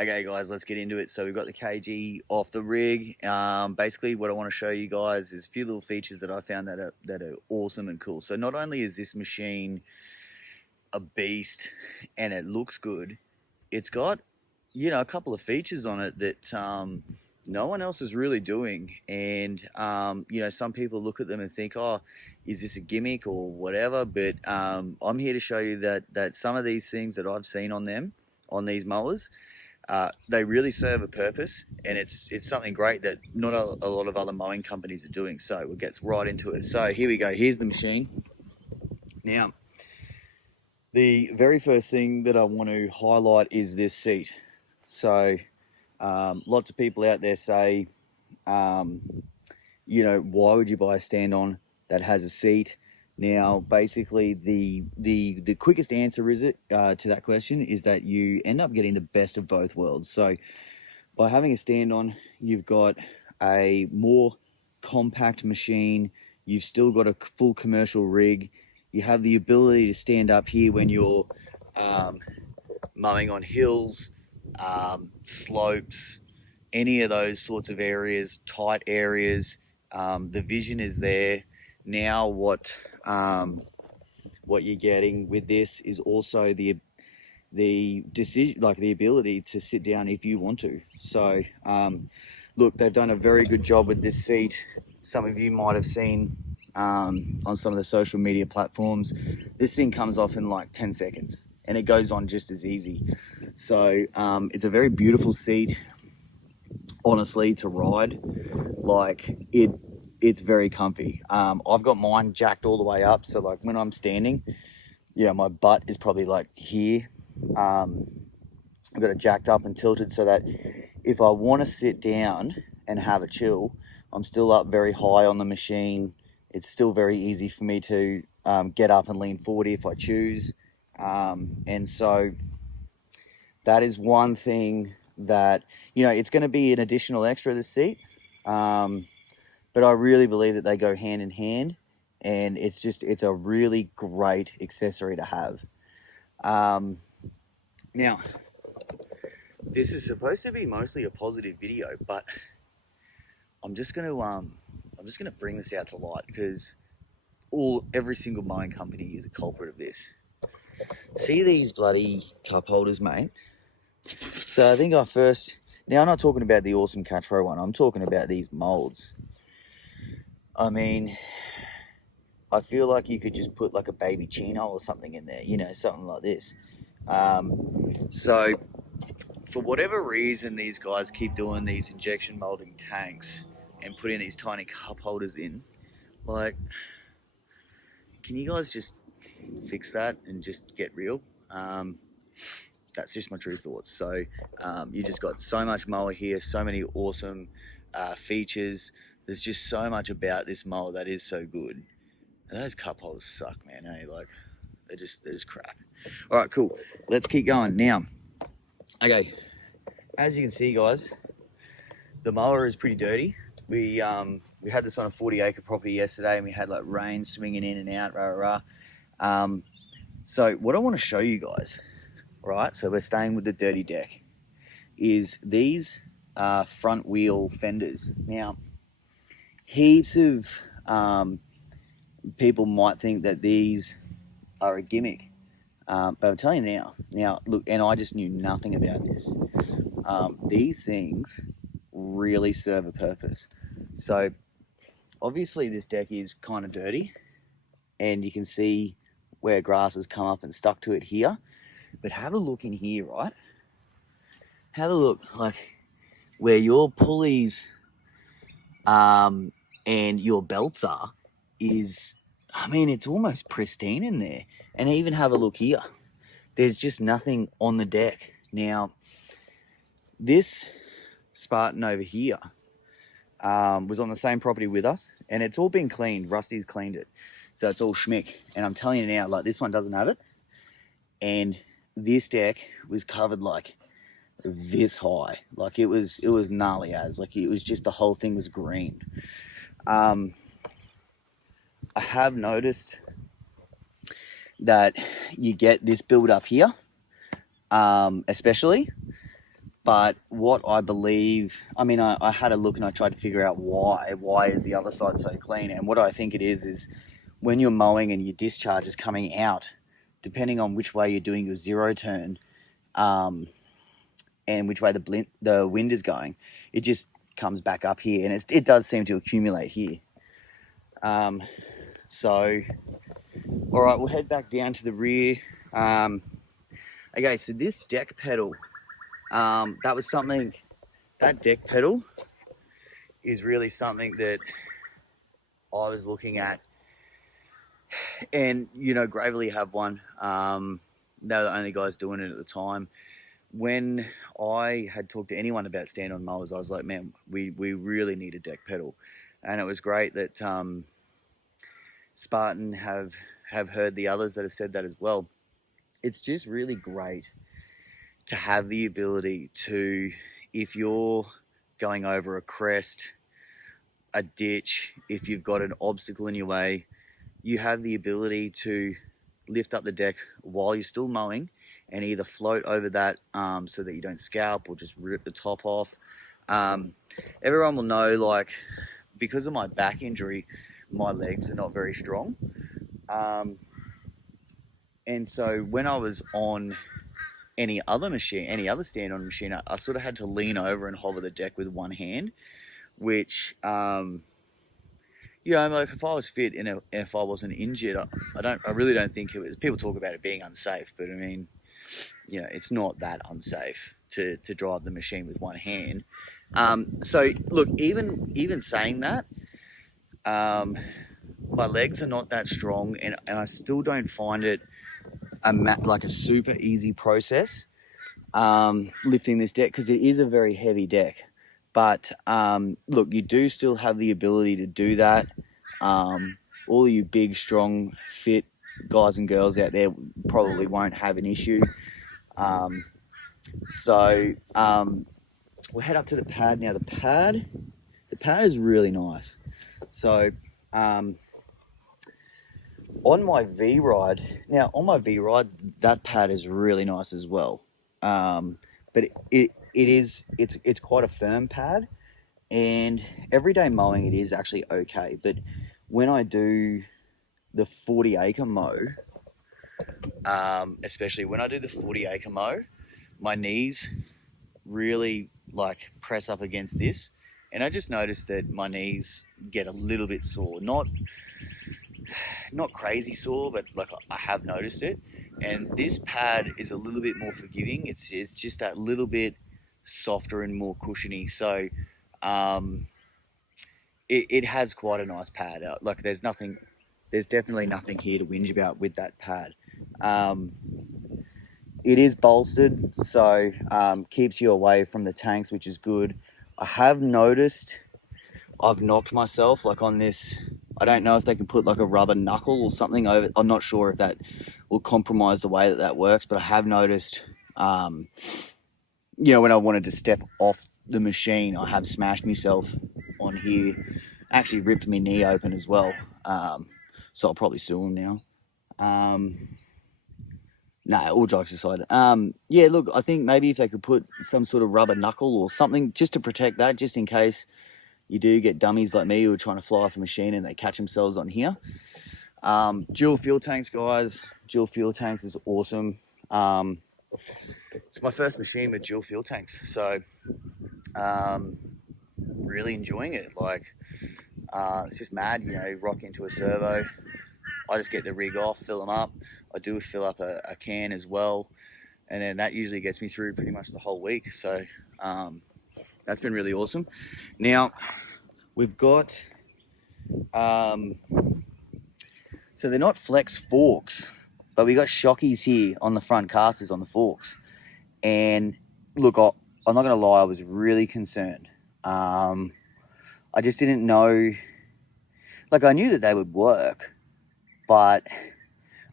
Okay guys, let's get into it. So we've got the KG off the rig. Basically what I want to show you guys is a few little features that I found that are awesome and cool. So not only is this machine a beast and it looks good, it's got, you know, a couple of features on it that no one else is really doing. And you know, some people look at them and think, oh, is this a gimmick or whatever? But I'm here to show you that some of these things that I've seen on them, on these mowers, they really serve a purpose, and it's something great that not a lot of other mowing companies are doing. So we'll get right into it. So here we go. Here's the machine. Now, the very first thing that I want to highlight is this seat. So lots of people out there say, you know, why would you buy a stand-on that has a seat? Now, basically, the quickest answer is to that question is that you end up getting the best of both worlds. So by having a stand-on, you've got a more compact machine. You've still got a full commercial rig. You have the ability to stand up here when you're mowing on hills, slopes, any of those sorts of areas, tight areas. The vision is there. Now what you're getting with this is also the decision, like the ability to sit down if you want to. So look, they've done a very good job with this seat. Some of you might have seen on some of the social media platforms, this thing comes off in like 10 seconds and it goes on just as easy. So it's a very beautiful seat, honestly, to ride. Like it's very comfy. I've got mine jacked all the way up, so like when I'm standing, yeah, my butt is probably like here. I've got it jacked up and tilted so that if I want to sit down and have a chill, I'm still up very high on the machine. It's still very easy for me to get up and lean forward if I choose. And so that is one thing that, you know, it's going to be an additional extra, the seat. But I really believe that they go hand in hand, and it's a really great accessory to have. Now, this is supposed to be mostly a positive video, but I'm just gonna bring this out to light because every single mowing company is a culprit of this. See these bloody cup holders, mate? So I think now I'm not talking about the awesome Catch Pro one, I'm talking about these molds. I mean, I feel like you could just put like a baby chino or something in there, you know, something like this. So for whatever reason, these guys keep doing these injection molding tanks and putting these tiny cup holders in. Like, can you guys just fix that and just get real? That's just my true thoughts. So you just got so much mower here, so many awesome features. There's just so much about this mower that is so good. And those cup holders suck, man. Hey, like they're just crap. All right, cool. Let's keep going now. Okay, as you can see, guys, the mower is pretty dirty. We had this on a 40-acre property yesterday, and we had like rain swinging in and out, so what I want to show you guys, right? So we're staying with the dirty deck. Is these front wheel fenders. Now, heaps of people might think that these are a gimmick, but I'm telling you now look, and I just knew nothing about this. These things really serve a purpose. So obviously this deck is kind of dirty, and you can see where grass has come up and stuck to it here, but have a look in here, right? Have a look, like where your pulleys and your belts is, I mean, it's almost pristine in there. And even have a look here. There's just nothing on the deck. Now, this Spartan over here was on the same property with us, and it's all been cleaned. Rusty's cleaned it. So it's all schmick. And I'm telling you now, like this one doesn't have it. And this deck was covered like this high. Like it was gnarly as. Like it was just, the whole thing was green. I have noticed that you get this build up here, especially, But what I believe, I mean, I had a look and I tried to figure out why is the other side so clean. And what I think it is when you're mowing and your discharge is coming out, depending on which way you're doing your zero turn, and which way the wind is going, it just comes back up here, and it does seem to accumulate here. So, all right, we'll head back down to the rear. Okay, so this deck pedal, that deck pedal is really something that I was looking at, and Gravely have one. They're the only guys doing it at the time. When I had talked to anyone about stand-on mowers, I was like, man, we really need a deck pedal. And it was great that Spartan have heard the others that have said that as well. It's just really great to have the ability to, if you're going over a crest, a ditch, if you've got an obstacle in your way, you have the ability to lift up the deck while you're still mowing and either float over that so that you don't scalp or just rip the top off. Everyone will know, like, because of my back injury, my legs are not very strong. And so when I was on any other stand-on machine, I sort of had to lean over and hover the deck with one hand, which, like if I was fit and if I wasn't injured, I really don't think it was. People talk about it being unsafe, but I mean, it's not that unsafe to drive the machine with one hand. So look, even saying that, my legs are not that strong, and I still don't find it like a super easy process lifting this deck, because it is a very heavy deck. But look, you do still have the ability to do that. All you big, strong, fit guys and girls out there probably won't have an issue. So we'll head up to the pad now. The pad is really nice. So on my V-Ride, that pad is really nice as well. But it's quite a firm pad, and everyday mowing it is actually okay. But when I do the 40-acre mow, especially when I do the 40-acre mow, my knees really like press up against this, and I just noticed that my knees get a little bit sore. Not crazy sore, but like I have noticed it. And this pad is a little bit more forgiving. It's just that little bit softer and more cushiony. So it has quite a nice pad. Like there's definitely nothing here to whinge about with that pad. It is bolstered, so keeps you away from the tanks, which is good. I have noticed I've knocked myself like on this. I don't know if they can put like a rubber knuckle or something over. I'm not sure if that will compromise the way that works, but I have noticed, when I wanted to step off the machine, I have smashed myself on here. Actually ripped my knee open as well. So I'll probably sue them now. All jokes aside. Yeah, look, I think maybe if they could put some sort of rubber knuckle or something just to protect that, just in case you do get dummies like me who are trying to fly off a machine and they catch themselves on here. Dual fuel tanks, guys. Dual fuel tanks is awesome. It's my first machine with dual fuel tanks, so really enjoying it. Like, it's just mad, rock into a servo. I just get the rig off, fill them up. I do fill up a can as well, and then that usually gets me through pretty much the whole week. So that's been really awesome. Now we've got so they're not flex forks, but we got Shockies here on the front casters on the forks. And look, I'm not gonna lie, I was really concerned. I just didn't know, like I knew that they would work, but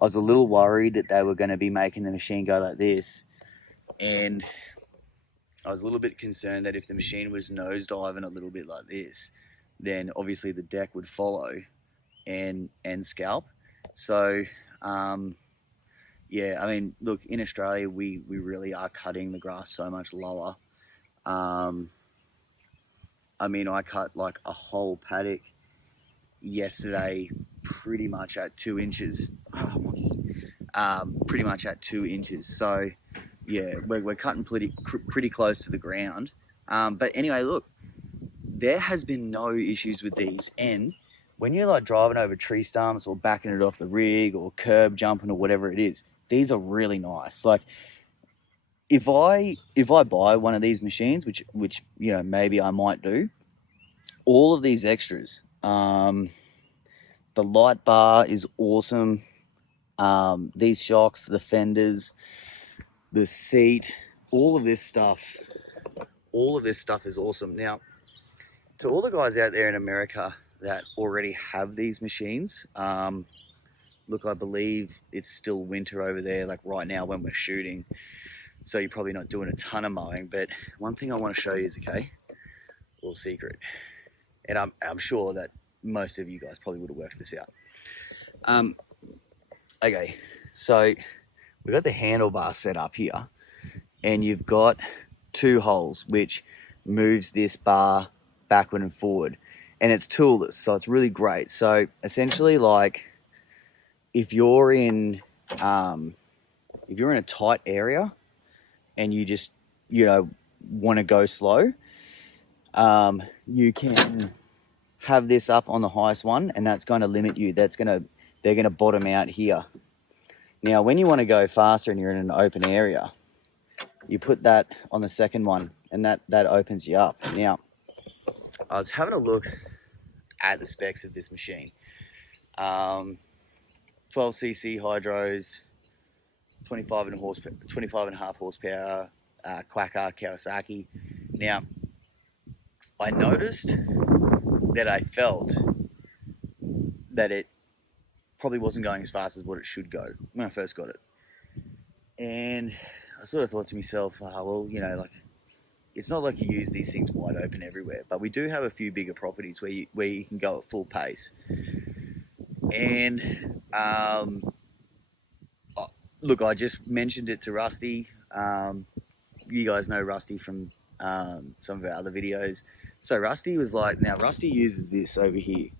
I was a little worried that they were going to be making the machine go like this. And I was a little bit concerned that if the machine was nosediving a little bit like this, then obviously the deck would follow and scalp. So, yeah, I mean, look, in Australia, we really are cutting the grass so much lower. I mean, I cut like a whole paddock yesterday, pretty much at 2 inches. Pretty much at 2 inches. So yeah, we're cutting pretty close to the ground. But anyway, look, there has been no issues with these. And when you're like driving over tree stumps or backing it off the rig or curb jumping or whatever it is, these are really nice. Like if I buy one of these machines, which you know maybe I might do, all of these extras, the light bar is awesome. These shocks, the fenders, the seat, all of this stuff is awesome. Now, to all the guys out there in America that already have these machines, look, I believe it's still winter over there, like right now when we're shooting. So you're probably not doing a ton of mowing, but one thing I want to show you is, okay, a little secret. And I'm sure that most of you guys probably would have worked this out. Okay, so we've got the handlebar set up here, and you've got 2 holes, which moves this bar backward and forward, and it's toolless, so it's really great. So essentially, like if you're in a tight area and you just, you know, want to go slow, you can have this up on the highest one, and that's going to limit you. They're going to bottom out here. Now, when you want to go faster and you're in an open area, you put that on the second one, and that opens you up. Now, I was having a look at the specs of this machine. 12cc hydros, 25.5 horsepower, Quacker Kawasaki. Now, I noticed that I felt that it probably wasn't going as fast as what it should go when I first got it. And I sort of thought to myself, well, you know, like, it's not like you use these things wide open everywhere, but we do have a few bigger properties where you can go at full pace. And look, I just mentioned it to Rusty. You guys know Rusty from some of our other videos. So Rusty was like, now Rusty uses this over here.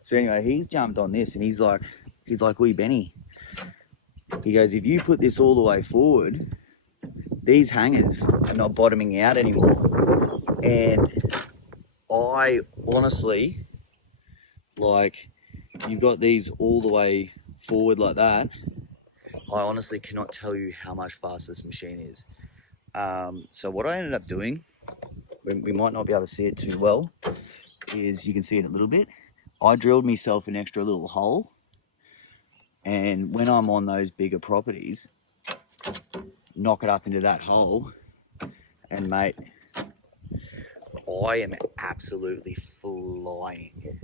So anyway, he's jumped on this, and he's like, wee Benny. He goes, if you put this all the way forward, these hangers are not bottoming out anymore. And I honestly, like, you've got these all the way forward like that. I honestly cannot tell you how much faster this machine is. So what I ended up doing, we might not be able to see it too well, is you can see it a little bit. I drilled myself an extra little hole, and when I'm on those bigger properties, knock it up into that hole, and mate, I am absolutely flying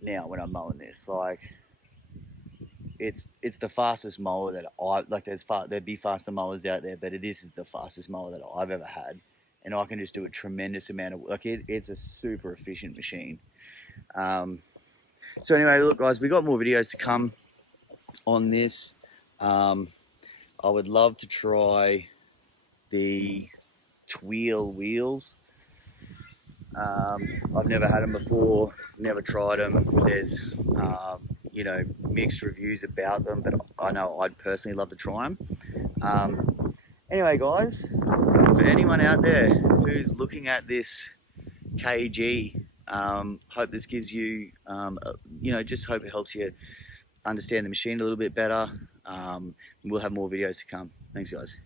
now when I'm mowing this. Like, it's the fastest mower that there'd be faster mowers out there, but this is the fastest mower that I've ever had, and I can just do a tremendous amount of work. It's a super efficient machine. So anyway, look guys, we got more videos to come on this. I would love to try the Tweel wheels. I've never had them before, never tried them. There's you know, mixed reviews about them, but I know I'd personally love to try them. Anyway guys, for anyone out there who's looking at this KG, hope this gives you, you know, just hope it helps you understand the machine a little bit better. We'll have more videos to come. Thanks guys.